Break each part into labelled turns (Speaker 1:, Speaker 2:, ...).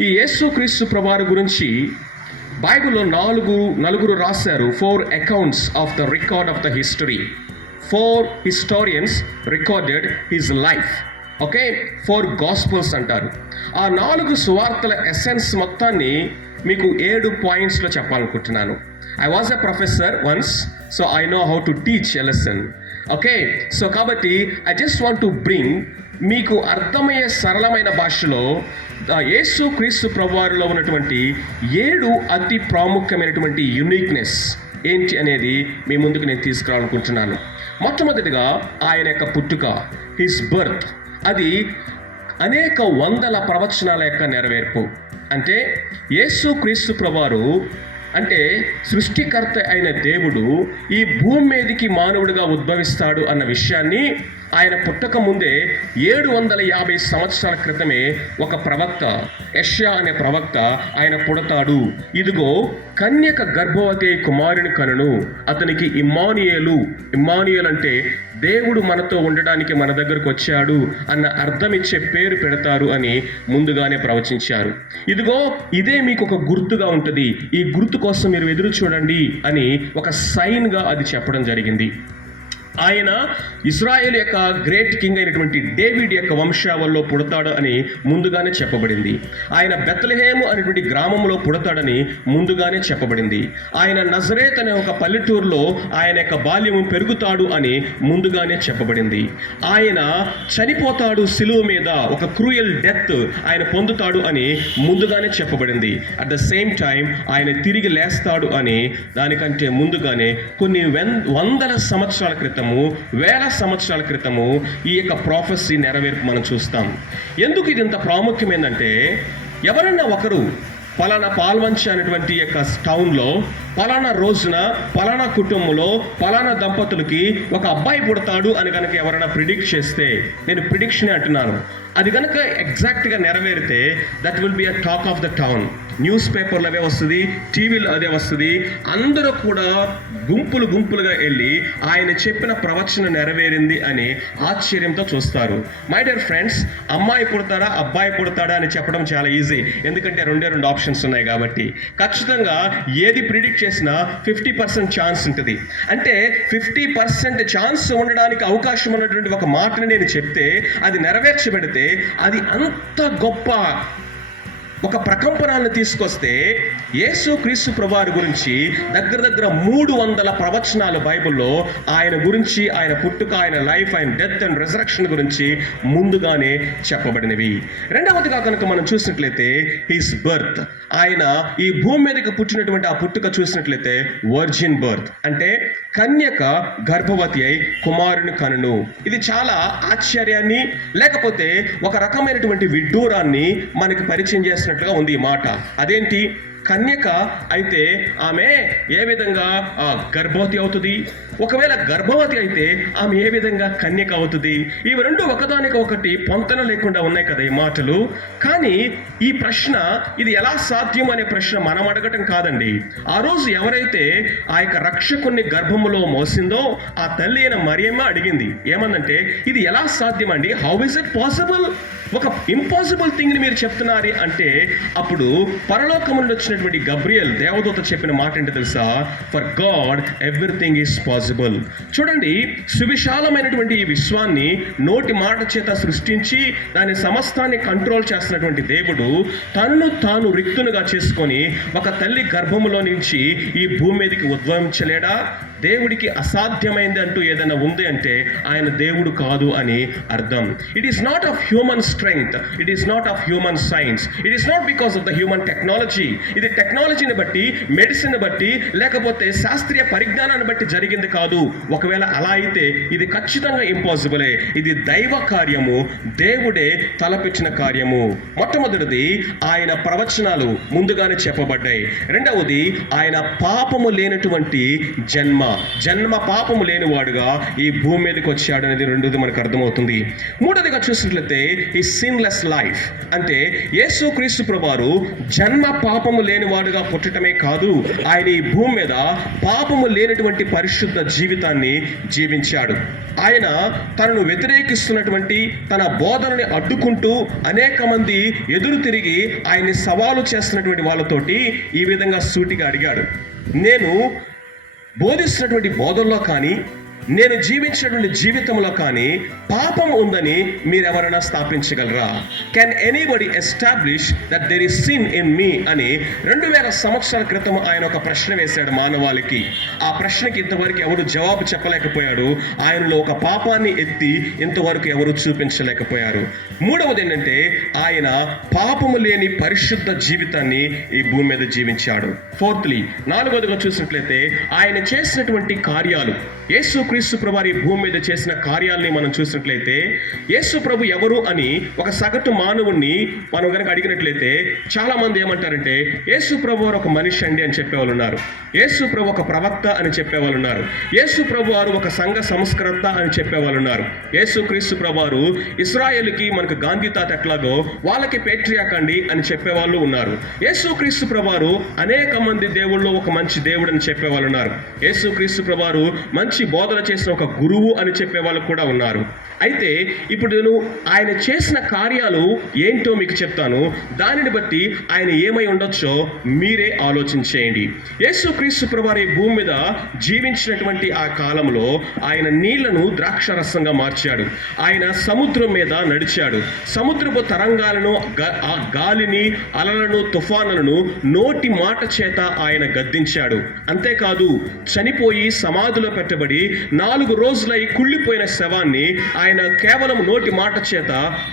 Speaker 1: ఈ యేసు క్రీస్తు ప్రభువారి గురించి బైబిల్లో నాలుగు నలుగురు రాశారు. Four accounts of the record of the history four historians recorded his life okay four gospels అంటారు. ఆ నాలుగు సువార్తల ఎసెన్స్ మొత్తాన్ని మీకు ఏడు పాయింట్స్లో చెప్పాలనుకుంటున్నాను. I was a professor once so I know how to teach a lesson okay so కాబట్టి I just want to bring మీకు అర్థమయ్యే సరళమైన భాషలో యేసు క్రీస్తు ప్రభువారిలో ఉన్నటువంటి ఏడు అతి ప్రాముఖ్యమైనటువంటి యునిక్నెస్ ఏంటి అనేది మీ ముందుకు నేను తీసుకురావాలనుకుంటున్నాను. మొట్టమొదటిగా ఆయన యొక్క పుట్టుక హిస్ బర్త్ అది అనేక వందల ప్రవచనాల యొక్క నెరవేర్పు. అంటే యేసు క్రీస్తు ప్రభువారు అంటే సృష్టికర్త అయిన దేవుడు ఈ భూమి మీదకి మానవుడిగా ఉద్భవిస్తాడు అన్న విషయాన్ని ఆయన పుట్టక ముందే ఏడు వందల యాభై సంవత్సరాల క్రితమే ఒక ప్రవక్త యష్యా అనే ప్రవక్త ఆయన పుడతాడు. ఇదిగో కన్యక గర్భవతి కుమారుని కనును అతనికి ఇమ్మానియేలు. ఇమ్మానియేల్ అంటే దేవుడు మనతో ఉండడానికి మన దగ్గరకు వచ్చాడు అన్న అర్థం ఇచ్చే పేరు పెడతారు అని ముందుగానే ప్రవచించారు. ఇదిగో ఇదే మీకు ఒక గుర్తుగా ఉంటుంది. ఈ గుర్తు కోసం మీరు ఎదురు చూడండి అని ఒక సైన్గా అది చెప్పడం జరిగింది. ఆయన ఇస్రాయేల్ యొక్క గ్రేట్ కింగ్ అయినటువంటి డేవిడ్ యొక్క వంశావల్లో పుడతాడు అని ముందుగానే చెప్పబడింది. ఆయన బెత్తలహేము అనేటువంటి గ్రామంలో పుడతాడని ముందుగానే చెప్పబడింది. ఆయన నజరేత్ అనే ఒక పల్లెటూరులో ఆయన యొక్క బాల్యము పెరుగుతాడు అని ముందుగానే చెప్పబడింది. ఆయన చనిపోతాడు సిలువ మీద ఒక క్రూయల్ డెత్ ఆయన పొందుతాడు అని ముందుగానే చెప్పబడింది. అట్ ద సేమ్ టైం ఆయన తిరిగి లేస్తాడు అని దానికంటే ముందుగానే కొన్ని వందల సంవత్సరాల క్రితం క్రితము వేల సంవత్సరాల క్రితము ఈ యొక్క ప్రాఫెసీ నెరవేర్పు మనం చూస్తాం. ఎందుకు ఇది ఇంత ప్రాముఖ్యమైందంటే ఎవరన్నా ఒకరు పలానా పాల్వంచి అనేటువంటి యొక్క టౌన్లో పలానా రోజున పలానా కుటుంబంలో పలానా దంపతులకి ఒక అబ్బాయి పుడతాడు అని కనుక ఎవరైనా ప్రిడిక్ట్ చేస్తే నేను ప్రిడిక్షన్ అంటున్నాను. అది కనుక ఎగ్జాక్ట్గా నెరవేరితే that will be a talk of the town news పేపర్లు అవే వస్తుంది టీవీలో అదే వస్తుంది. అందరూ కూడా గుంపులు గుంపులుగా వెళ్ళి ఆయన చెప్పిన ప్రవచన నెరవేరింది అని ఆశ్చర్యంతో చూస్తారు. మై డియర్ ఫ్రెండ్స్ అమ్మాయి పుడతాడా అబ్బాయి పుడతాడా అని చెప్పడం చాలా ఈజీ ఎందుకంటే రెండే రెండు ఆప్షన్స్ ఉన్నాయి కాబట్టి. ఖచ్చితంగా ఏది ప్రిడిక్ట్ చేసిన ఫిఫ్టీ పర్సెంట్ ఛాన్స్ ఉంటుంది. అంటే ఫిఫ్టీ పర్సెంట్ ఛాన్స్ ఉండడానికి అవకాశం ఉన్నటువంటి ఒక మాటని నేను చెప్తే అది నెరవేర్చబడితే అది అంత గొప్ప ఒక ప్రకంపనాన్ని తీసుకొస్తే యేసు క్రీస్తు ప్రభువారి గురించి దగ్గర దగ్గర మూడు వందల ప్రవచనాలు బైబిల్లో ఆయన గురించి ఆయన పుట్టుక ఆయన లైఫ్ ఆయన డెత్ అండ్ రిజరక్షన్ గురించి ముందుగానే చెప్పబడినవి. రెండవదిగా కనుక మనం చూసినట్లయితే హిస్ బర్త్. ఆయన ఈ భూమి మీదకి పుట్టినటువంటి ఆ పుట్టుక చూసినట్లయితే వర్జిన్ బర్త్. అంటే కన్యక గర్భవతి అయి కుమారుని కనును. ఇది చాలా ఆశ్చర్యాన్ని లేకపోతే ఒక రకమైనటువంటి విడ్డూరాన్ని మనకి పరిచయం చేసినట్లుగా ఉంది ఈ మాట. అదేంటి? కన్యక అయితే ఆమె ఏ విధంగా ఆ, గర్భవతి అవుతుంది? ఒకవేళ గర్భవతి అయితే ఆమె ఏ విధంగా కన్యక అవుతుంది? ఇవి రెండు ఒకదానికి ఒకటి పొంతన లేకుండా ఉన్నాయి కదా ఈ మాటలు. కానీ ఈ ప్రశ్న ఇది ఎలా సాధ్యం అనే ప్రశ్న మనం అడగటం కాదండి. ఆ రోజు ఎవరైతే ఆ యొక్క రక్షకుని గర్భములో మోసిందో ఆ తల్లి అయిన మరియమ్మ అడిగింది. ఏమందంటే ఇది ఎలా సాధ్యం అండి? హౌ ఇస్ ఇట్ పాసిబుల్ ఒక ఇంపాసిబుల్ థింగ్ని మీరు చెప్తున్నారు అంటే అప్పుడు పరలోకములు వచ్చిన వచ్చినటువంటి గబ్రియల్ దేవదూత చెప్పిన మాట ఏంటి తెలుసా? For God everything is possible చూడండి సువిశాలమైనటువంటి ఈ విశ్వాన్ని నోటి మాట చేత సృష్టించి దాని సమస్తాన్ని కంట్రోల్ చేస్తున్నటువంటి దేవుడు తనను తాను రిక్తునుగా చేసుకొని ఒక తల్లి గర్భములో నుంచి ఈ భూమి మీదకి ఉద్భవించలేడా? దేవుడికి అసాధ్యమైంది అంటూ ఏదైనా ఉంది అంటే ఆయన దేవుడు కాదు అని అర్థం. It is not of human strength it is not of human science it is not because of the human technology ఇది టెక్నాలజీని బట్టి మెడిసిన్ బట్టి లేకపోతే శాస్త్రీయ పరిజ్ఞానాన్ని బట్టి జరిగింది కాదు. ఒకవేళ అలా అయితే ఇది ఖచ్చితంగా ఇంపాసిబులే ఇది దైవ కార్యము. దేవుడే తలపెచ్చిన కార్యము. మొట్టమొదటిది ఆయన ప్రవచనాలు ముందుగానే చెప్పబడ్డాయి. రెండవది ఆయన పాపము లేనటువంటి జన్మ. జన్మ. పాపము లేనివాడుగా ఈ భూమి మీదకి వచ్చాడు అనేది రెండోది మనకు అర్థమవుతుంది. మూడోదిగా చూసినట్లయితే ఈ సిన్లెస్ లైఫ్ అంటే యేసు క్రీస్తు ప్రభువారు జన్మ పాపము లేనివాడుగా పుట్టటమే కాదు ఆయన ఈ భూమి మీద పాపము లేనటువంటి పరిశుద్ధ జీవితాన్ని జీవించాడు. ఆయన తనను వ్యతిరేకిస్తున్నటువంటి తన బోధనని అడ్డుకుంటూ అనేక మంది ఎదురు తిరిగి ఆయన్ని సవాలు చేస్తున్నటువంటి వాళ్ళతోటి ఈ విధంగా సూటిగా అడిగాడు. నేను బోధిస్తున్నటువంటి బోధల్లో కానీ నేను జీవించినటువంటి జీవితంలో కానీ పాపం ఉందని మీరెవరైనా స్థాపించగలరా? Can anybody establish that there is sin in me అని రెండు వేల సంవత్సరాల క్రితం ఆయన ఒక ప్రశ్న వేశాడు మానవాళికి. ఆ ప్రశ్నకి ఇంతవరకు ఎవరు జవాబు చెప్పలేకపోయాడు. ఆయనలో ఒక పాపాన్ని ఎత్తి ఇంతవరకు ఎవరు చూపించలేకపోయారు. మూడవది ఏంటంటే ఆయన పాపము లేని పరిశుద్ధ జీవితాన్ని ఈ భూమి మీద జీవించాడు. ఫోర్త్లీ నాలుగవదిగా చూసినట్లయితే ఆయన చేసినటువంటి కార్యాలు యేసు యేసుక్రీస్తు ప్రభు వారి భూమి మీద చేసిన కార్యాలని మనం చూసినట్లయితే యేసు ప్రభు ఎవరు అని ఒక సగటు మానవుణ్ణి మనం కనుక అడిగినట్లయితే చాలా మంది ఏమంటారంటే యేసు ప్రభు వారు ఒక మనిషి అండి అని చెప్పేవాళ్ళు ఉన్నారు. యేసు ప్రభు ఒక ప్రవక్త అని చెప్పేవాళ్ళు ఉన్నారు. యేసు ప్రభు వారు ఒక సంఘ సంస్కర్త అని చెప్పేవాళ్ళు ఉన్నారు. యేసుక్రీస్తు ప్రభు వారు ఇస్రాయేల్కి మనకు గాంధీ తాత ఎట్లాగో వాళ్ళకి పేట్రియాకండి అని చెప్పేవాళ్ళు ఉన్నారు. యేసుక్రీస్తు ప్రభు ప్రభారు అనేక మంది దేవుళ్ళు ఒక మంచి దేవుడు అని చెప్పేవాళ్ళు ఉన్నారు. యేసుక్రీస్తు ప్రభు ప్రభారు మంచి బోధన చేసిన ఒక గురువు అని చెప్పే వాళ్ళు కూడా ఉన్నారు. అయితే ఇప్పుడు నేను ఆయన చేసిన కార్యాలు ఏంటో మీకు చెప్తాను. దానిని బట్టి ఆయన ఏమై ఉండొచ్చో మీరే ఆలోచించేయండి. యేసు క్రీస్తు ప్రభారి భూమి మీద జీవించినటువంటి ఆ కాలంలో ఆయన నీళ్ళను ద్రాక్షరసంగా మార్చాడు. ఆయన సముద్రం మీద నడిచాడు. సముద్రపు తరంగాలను ఆ గాలిని అలలను తుఫానులను నోటి మాట చేత ఆయన గద్దించాడు. అంతేకాదు చనిపోయి సమాధిలో పెట్టబడి నాలుగు రోజులై కుళ్ళిపోయిన శవాన్ని ఆయన కేవలం నోటి మాట చేత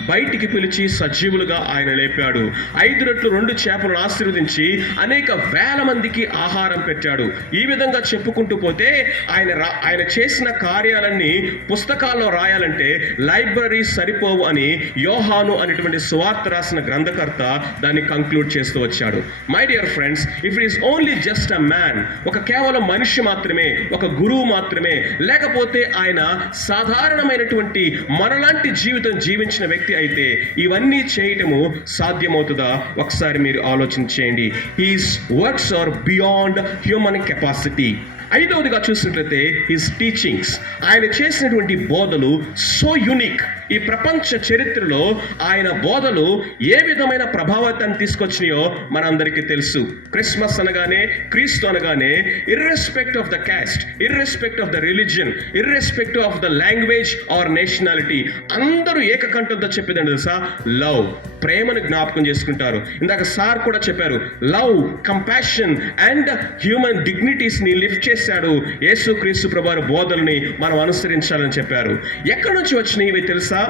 Speaker 1: బయటికి పిలిచి సజీవులుగా ఆయన లేపాడు. ఐదు రెట్లు రెండు చేపలను ఆశీర్వదించి అనేక వేల మందికి ఆహారం పెట్టాడు. ఈ విధంగా చెప్పుకుంటూ పోతే ఆయన ఆయన చేసిన కార్యాలన్నీ పుస్తకాల్లో రాయాలంటే లైబ్రరీ సరిపోవు అని యోహాను అనేటువంటి సువార్త రాసిన గ్రంథకర్త దాన్ని కంక్లూడ్ చేస్తూ వచ్చాడు. My dear friends if it is only just a man ఒక కేవలం మనిషి మాత్రమే ఒక గురువు మాత్రమే లేకపోతే ఆయన సాధారణమైనటువంటి మనలాంటి జీవితం జీవించిన వ్యక్తి అయితే ఇవన్నీ చేయటము సాధ్యమవుతుందా? ఒకసారి మీరు ఆలోచించేయండి his works are beyond human capacity ఐదవదిగా చూసినట్లయితే హిస్ టీచింగ్స్ ఆయన చేసినటువంటి బోధలు సో యునిక్ ఈ ప్రపంచ చరిత్రలో ఆయన బోధలు ఏ విధమైన ప్రభావితాన్ని తీసుకొచ్చినాయో మనందరికీ తెలుసు. క్రిస్మస్ అనగానే క్రీస్తు అనగానే irrespective of the caste irrespective of the religion irrespective of the language or nationality అందరూ ఏకకంఠంతో చెప్పేదండి తెలుసా? లవ్. ప్రేమను జ్ఞాపకం చేసుకుంటారు. ఇందాక సార్ కూడా చెప్పారు లవ్ కంపాషన్ అండ్ హ్యూమన్ డిగ్నిటీస్ని లిఫ్ట్ చేశాడు. యేసు క్రీస్తు ప్రభావ బోధల్ని మనం అనుసరించాలని చెప్పారు. ఎక్కడి నుంచి వచ్చినాయి ఇవి తెలుసా?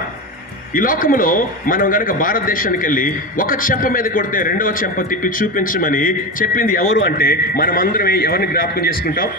Speaker 1: ఈ లోకములో మనం గనక భారతదేశానికి వెళ్ళి ఒక చెంప మీద కొడితే రెండవ చెంప తిప్పి చూపించమని చెప్పింది ఎవరు అంటే మనం అందరం ఎవరిని జ్ఞాపకం చేసుకుంటాం?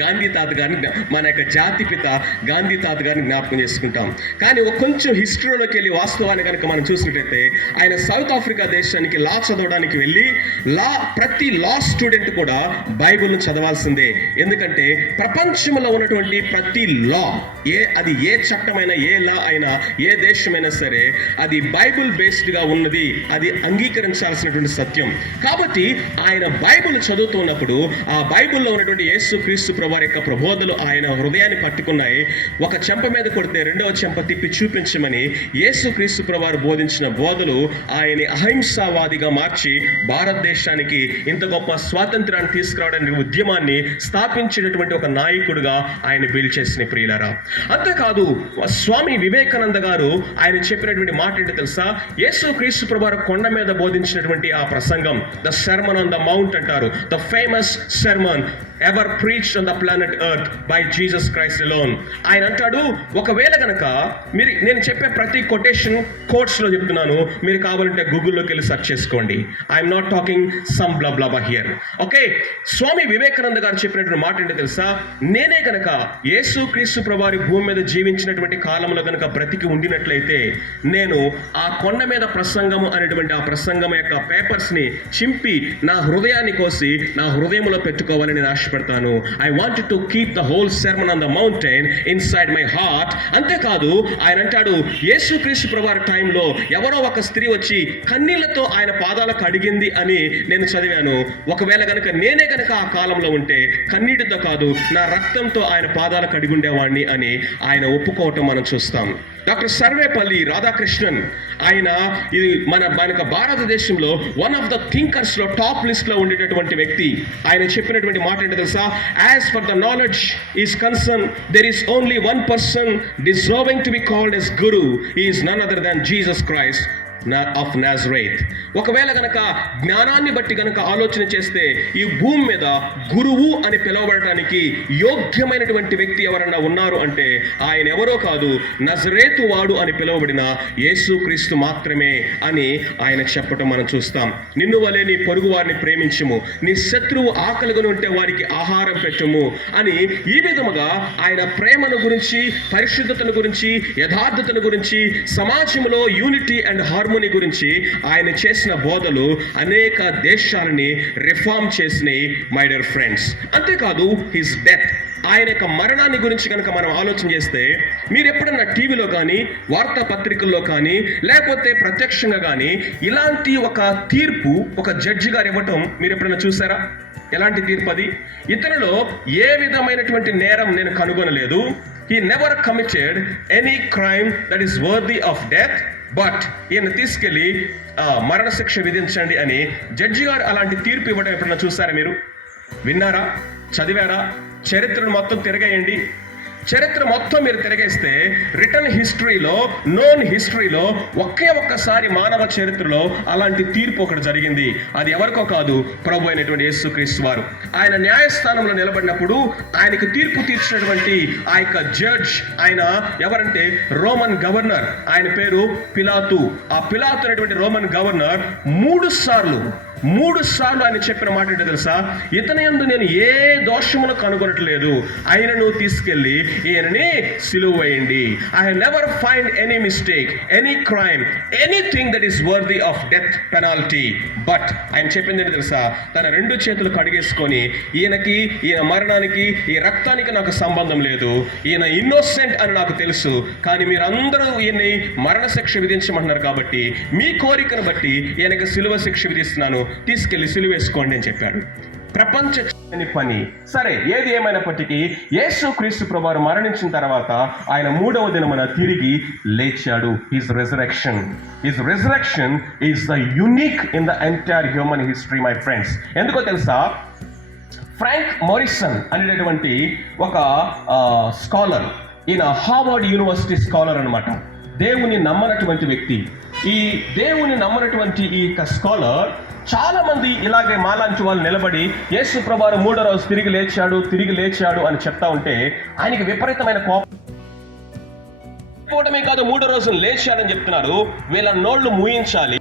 Speaker 1: గాంధీ తాత గారిని మన యొక్క జాతి పిత గాంధీ తాత గారిని జ్ఞాపకం చేసుకుంటాం. కానీ ఒక కొంచెం హిస్టరీలోకి వెళ్ళి వాస్తవాన్ని కనుక మనం చూసినట్టయితే ఆయన సౌత్ ఆఫ్రికా దేశానికి లా చదవడానికి వెళ్ళి లా ప్రతి లా స్టూడెంట్ కూడా బైబిల్ను చదవాల్సిందే. ఎందుకంటే ప్రపంచంలో ఉన్నటువంటి ప్రతి లా ఏ అది ఏ చట్టమైనా ఏ లా అయినా ఏ దేశమైనా సరే అది బైబిల్ బేస్డ్గా ఉన్నది. అది అంగీకరించాల్సినటువంటి సత్యం. కాబట్టి ఆయన బైబిల్ చదువుతున్నప్పుడు ఆ బైబిల్లో ఉన్నటువంటి యేసు క్రీస్తు ప్రభు యొక్క ప్రబోధలు ఆయన హృదయాన్ని పట్టుకున్నాయి. ఒక చెంప మీద కొడితే రెండవ చెంప తిప్పి చూపించమని యేసు క్రీస్తు ప్రభు బోధించిన బోధలు ఆయన్ని అహింసావాదిగా మార్చి భారతదేశానికి ఇంత గొప్ప స్వాతంత్రాన్ని తీసుకురావడానికి ఉద్యమాన్ని స్థాపించినటువంటి ఒక నాయకుడిగా ఆయన బిల్డ్ చేసిన ప్రియులరా. అంతేకాదు స్వామి వివేకానంద గారు ఆయన చెప్పినటువంటి మాట ఏంటో తెలుసా? యేసు క్రీస్తు ప్రభు కొండ మీద బోధించినటువంటి ఆ ప్రసంగం the sermon on the mount అంటారు. The famous sermon ever preach on the planet Earth by Jesus Christ loan ఆయన అంటాడు ఒకవేళ కనుక మీరు నేను చెప్పే ప్రతి కొటేషన్ కోట్స్లో చెప్తున్నాను. మీరు కావాలంటే గూగుల్లోకి వెళ్ళి సెర్చ్ చేసుకోండి. I'm not talking some blah blah here okay Swami Vivekananda garu చెప్పినటువంటి మాట ఏంటో తెలుసా? నేనే కనుక యేసు క్రీస్తు ప్రభారి భూమి మీద జీవించినటువంటి కాలంలో కనుక బ్రతికి ఉండినట్లయితే నేను ఆ కొండ మీద ప్రసంగము అనేటువంటి ఆ ప్రసంగం యొక్క పేపర్స్ని చింపి నా హృదయాన్ని కోసి నా హృదయంలో పెట్టుకోవాలని నేను దాచిపెడతాను I want to keep the whole sermon on the mountain inside my heart అంతేకాదు ఆయన అంటాడు యేసుక్రీస్తు ప్రభువారి టైంలో ఎవరో ఒక స్త్రీ వచ్చి కన్నీళ్ళతో ఆయన పాదాలకు అడిగింది అని నేను చదివాను. ఒకవేళ కనుక నేనే గనుక ఆ కాలంలో ఉంటే కన్నీటితో కాదు నా రక్తంతో ఆయన పాదాలకు అడిగుండేవాడిని అని ఆయన ఒప్పుకోవటం మనం చూస్తాం. డాక్టర్ సర్వేపల్లి రాధాకృష్ణన్ ఆయన ఇది మన మన భారతదేశంలో వన్ ఆఫ్ ద థింకర్స్లో టాప్ లిస్ట్లో ఉండేటటువంటి వ్యక్తి. ఆయన చెప్పినటువంటి మాట ఏంటో తెలుసా as far the knowledge is concern there is only one person deserving to be called as guru is none other than Jesus Christ of Nazareth ఒకవేళ గనక జ్ఞానాన్ని బట్టి గనక ఆలోచన చేస్తే ఈ భూమి మీద గురువు అని పిలువబడటానికి యోగ్యమైనటువంటి వ్యక్తి ఎవరన్నా ఉన్నారు అంటే ఆయన ఎవరో కాదు నజరేతు వాడు అని పిలువబడిన యేసుక్రీస్తు మాత్రమే అని ఆయన చెప్పటం మనం చూస్తాం. నిన్ను వలే నీ పొరుగు వారిని ప్రేమించము. నీ శత్రువు ఆకలిగొని ఉంటే వారికి ఆహారం పెట్టము అని ఈ విధముగా ఆయన ప్రేమను గురించి పరిశుద్ధతను గురించి యథార్థతను గురించి సమాజంలో యూనిటీ అండ్ హార్మోనీ గురించి ఆయన చేసిన బోధలు అనేక దేశాలని రిఫార్మ్ చేసినాయి మై డియర్ ఫ్రెండ్స్ అంతేకాదు హిస్ డెత్ ఆయన యొక్క మరణాన్ని గురించి కనుక మనం ఆలోచన చేస్తే మీరు ఎప్పుడన్నా టీవీలో కానీ వార్తాపత్రికల్లో కానీ లేకపోతే ప్రత్యక్షంగా కానీ ఇలాంటి ఒక తీర్పు ఒక జడ్జి గారు ఇవ్వటం మీరు ఎప్పుడన్నా చూసారా? ఎలాంటి తీర్పు అది? ఇతరులో ఏ విధమైనటువంటి నేరం నేను కనుగొనలేదు. He never committed any crime that is worthy of death but ఈయన తీసుకెళ్ళి మరణశిక్ష విధించండి అని జడ్జి గారు అలాంటి తీర్పు ఇవ్వడం ఎప్పుడన్నా చూసారా మీరు? విన్నారా? చదివారా? చరిత్రను మొత్తం తిరగేయండి. చరిత్ర మొత్తం మీరు తిరగేస్తే రిటర్న్ హిస్టరీలో నోన్ హిస్టరీలో ఒకే ఒక్కసారి మానవ చరిత్రలో అలాంటి తీర్పు ఒకటి జరిగింది. అది ఎవరికో కాదు ప్రభు అయినటువంటి యేసుక్రీస్తు వారు. ఆయన న్యాయస్థానంలో నిలబడినప్పుడు ఆయనకు తీర్పు తీర్చినటువంటి ఆ యొక్క జడ్జ్ ఆయన ఎవరంటే రోమన్ గవర్నర్. ఆయన పేరు పిలాతు. ఆ పిలాతు అనేటువంటి రోమన్ గవర్నర్ మూడు సార్లు మూడు సార్లు ఆయన చెప్పిన మాట ఏంటో తెలుసా? ఇతని ఎందు నేను ఏ దోషమును కనుగొనట్లేదు. ఆయనను తీసుకెళ్ళి ఈయనని సిలువ వేయండి. I never find any mistake any crime anything that is worthy of death penalty but ఆయన చెప్పింది ఏంటో తెలుసా? తన రెండు చేతులు కడిగేసుకొని ఈయనకి ఈయన మరణానికి ఈ రక్తానికి నాకు సంబంధం లేదు. ఈయన ఇన్నోసెంట్ అని నాకు తెలుసు. కానీ మీరందరూ ఈయన్ని మరణశిక్ష విధించమంటున్నారు కాబట్టి మీ కోరికను బట్టి ఈయనకి సిలువ శిక్ష విధిస్తున్నాను. తీసుకెళ్ళి సిలువేసుకోండి అని చెప్పాడు. ప్రపంచ పని. సరే ఏది ఏమైనప్పటికీ యేసు క్రీస్తు ప్రభువారు మరణించిన తర్వాత ఆయన మూడవ దినమున తిరిగి లేచాడు. His resurrection his resurrection is the unique in the entire human history my friends ఎందుకో తెలుసా? ఫ్రాంక్ మోరిసన్ అనేటటువంటి ఒక స్కాలర్ ఈయన హార్వర్డ్ యూనివర్సిటీ స్కాలర్ అన్నమాట. దేవుని నమ్మనటువంటి వ్యక్తి. ఈ దేవుని నమ్మనటువంటి ఈ యొక్క స్కాలర్ చాలా మంది ఇలాగే మాలాంటి వాళ్ళు నిలబడి యేసు ప్రభారు మూడో రోజు తిరిగి లేచాడు తిరిగి లేచాడు అని చెప్తా ఉంటే ఆయనకి విపరీతమైన కోపం. పోవడమే కాదు మూడో రోజు లేచాడని చెప్తున్నారు. వీళ్ళ నోళ్ళు మూయించాలి.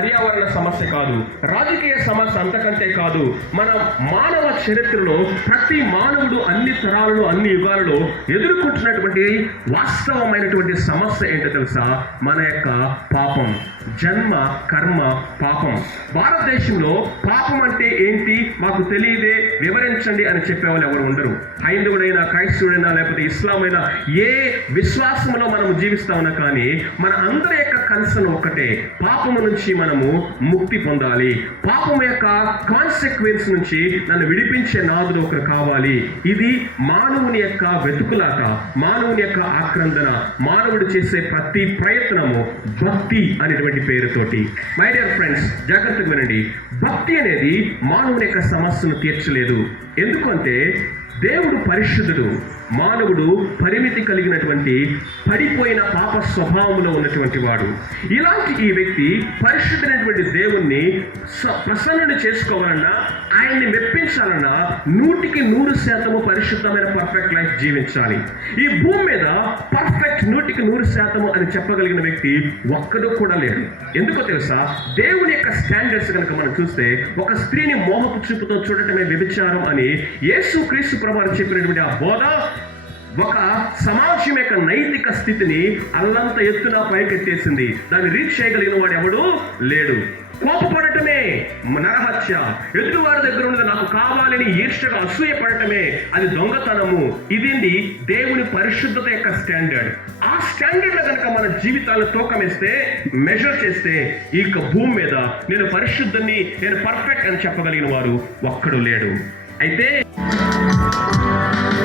Speaker 1: పర్యావరణ సమస్య కాదు రాజకీయ సమస్య అంతకంటే కాదు మన మానవ చరిత్రలో ప్రతి మానవుడు అన్ని తరాలలో అన్ని యుగాలలో ఎదుర్కొంటున్నటువంటి వాస్తవమైనటువంటి సమస్య ఏంటో తెలుసా? మన యొక్క పాపం. జన్మ కర్మ పాపం. భారతదేశంలో పాపం అంటే ఏంటి? మాకు తెలియదే వివరించండి అని చెప్పేవాళ్ళు ఎవరు ఉండరు. హైందవుడైనా క్రైస్తవుడైనా లేకపోతే ఇస్లాం అయినా ఏ విశ్వాసంలో మనం జీవిస్తా ఉన్నా కానీ మన అందరి యొక్క కన్సర్న్ ఒకటే పాపము నుంచి మన మనము ముక్తి పొందాలి. పాపం యొక్క కాన్సిక్వెన్స్ నుంచి నన్ను విడిపించే నాదుడు ఒకరు కావాలి. ఇది మానవుని యొక్క వెతుకులాట మానవుని యొక్క ఆక్రందన మానవుడు చేసే ప్రతి ప్రయత్నము భక్తి అనేటువంటి పేరుతోటి. మై డియర్ ఫ్రెండ్స్ జాగ్రత్తగా వినండి. భక్తి అనేది మానవుని యొక్క సమస్యను తీర్చలేదు. ఎందుకంటే దేవుడు పరిశుద్ధుడు. మానవుడు పరిమితి కలిగినటువంటి పడిపోయిన పాప స్వభావంలో ఉన్నటువంటి వాడు. ఇలాంటి ఈ వ్యక్తి పరిశుద్ధమైనటువంటి దేవుణ్ణి స- ప్రసన్నుని చేసుకోవాలన్నా ఆయన్ని మెప్పించాలన్నా నూటికి నూరు శాతము పరిశుద్ధమైన పర్ఫెక్ట్ లైఫ్ జీవించాలి. ఈ భూమి మీద పర్ఫెక్ట్ నూటికి నూరు శాతము అని చెప్పగలిగిన వ్యక్తి ఒక్కడు కూడా లేడు. ఎందుకో తెలుసా? దేవుని యొక్క స్టాండర్డ్స్ కనుక మనం చూస్తే ఒక స్త్రీని మోహపు చూపుతో చూడటమే వ్యభిచారం అని యేసు క్రీస్తు ప్రభావం చెప్పినటువంటి ఆ బోధ ఒక సమాజం యొక్క నైతిక స్థితిని అల్లంత ఎత్తున పైకెత్తేసింది. దాన్ని రీచ్ చేయగలిగిన వాడు ఎవడు లేడు. కోపపడటమే నరహత్య ఎదుటివారి దగ్గర ఉన్నది నాకు కావాలని ఈర్ష్యగా అసూయ పడటమే అది దొంగతనము. ఇదండి దేవుని పరిశుద్ధత యొక్క స్టాండర్డ్. ఆ స్టాండర్డ్లో కనుక మన జీవితాలను తూకమేస్తే మెజర్ చేస్తే ఈ యొక్క భూమి మీద నేను పరిశుద్ధుని నేను పర్ఫెక్ట్ అని చెప్పగలిగిన వారు ఒక్కడు లేడు. అయితే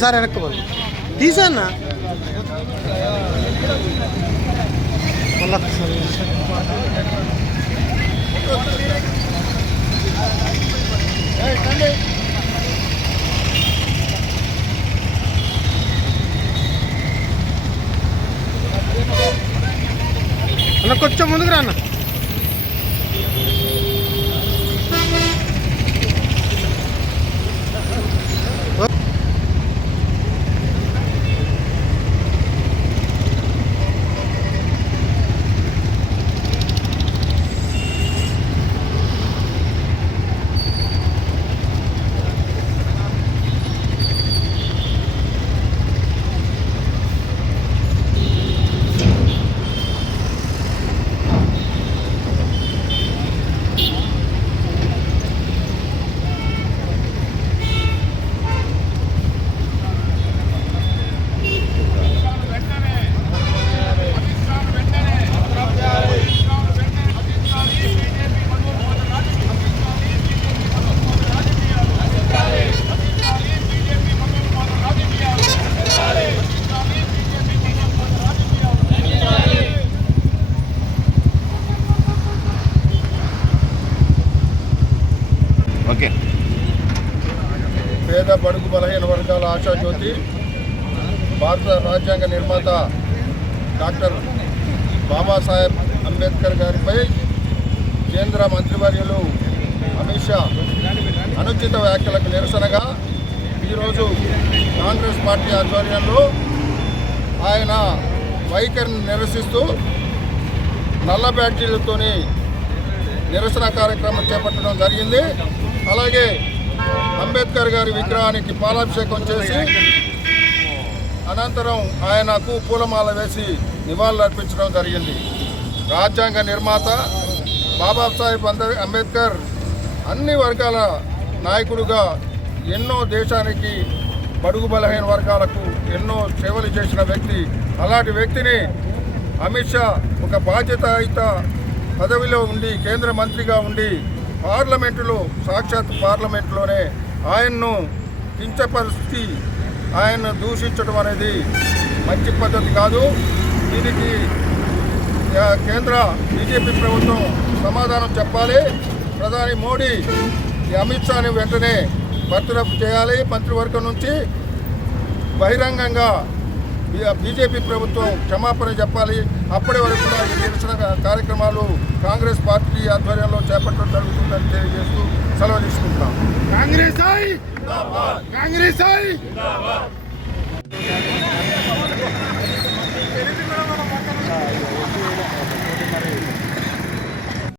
Speaker 2: ఒక్కసారి వెనక్కి పోదు. తీసానా అన్న కొంచెం ముందుకు రా అన్న
Speaker 3: ఓకే.
Speaker 4: పేద బడుగు బలహీన వర్గాల ఆశాజ్యోతి భారత రాజ్యాంగ నిర్మాత డాక్టర్ బాబాసాహెబ్ అంబేద్కర్ గారిపై కేంద్ర మంత్రివర్యులు అమిత్ షా అనుచిత వ్యాఖ్యలకు నిరసనగా ఈరోజు కాంగ్రెస్ పార్టీ ఆధ్వర్యంలో ఆయన వైఖరిని నిరసిస్తూ నల్ల బ్యాటరీలతోని నిరసన కార్యక్రమం చేపట్టడం జరిగింది. అలాగే అంబేద్కర్ గారి విగ్రహానికి పాలాభిషేకం చేసి అనంతరం ఆయనకు పూలమాల వేసి నివాళులు అర్పించడం జరిగింది. రాజ్యాంగ నిర్మాత బాబాసాహెబ్ అంబే- అంబేద్కర్ అన్ని వర్గాల నాయకుడుగా ఎన్నో దేశానికి బడుగు బలహీన వర్గాలకు ఎన్నో సేవలు చేసిన వ్యక్తి. అలాంటి వ్యక్తిని అమిత్ షా ఒక బాధ్యతాయుత పదవిలో ఉండి కేంద్ర మంత్రిగా ఉండి పార్లమెంటులో సాక్షాత్ పార్లమెంటులోనే ఆయన్ను కించపరిచి ఆయన్ను దూషించడం అనేది మంచి పద్ధతి కాదు. దీనికి కేంద్ర బీజేపీ ప్రభుత్వం సమాధానం చెప్పాలి. ప్రధాని మోడీ అమిత్ షాని వెంటనే బర్తరఫ్ చేయాలి. మంత్రివర్గం నుంచి బహిరంగంగా బీజేపీ ప్రభుత్వం క్షమాపణ చెప్పాలి. అప్పటి వరకు కూడా ఈ నిరసన కార్యక్రమాలు కాంగ్రెస్ పార్టీ ఆధ్వర్యంలో చేపట్టడం జరుగుతుందని తెలియజేస్తూ సెలవు తీసుకుంటున్నాం.
Speaker 2: కాంగ్రెస్ కాంగ్రెస్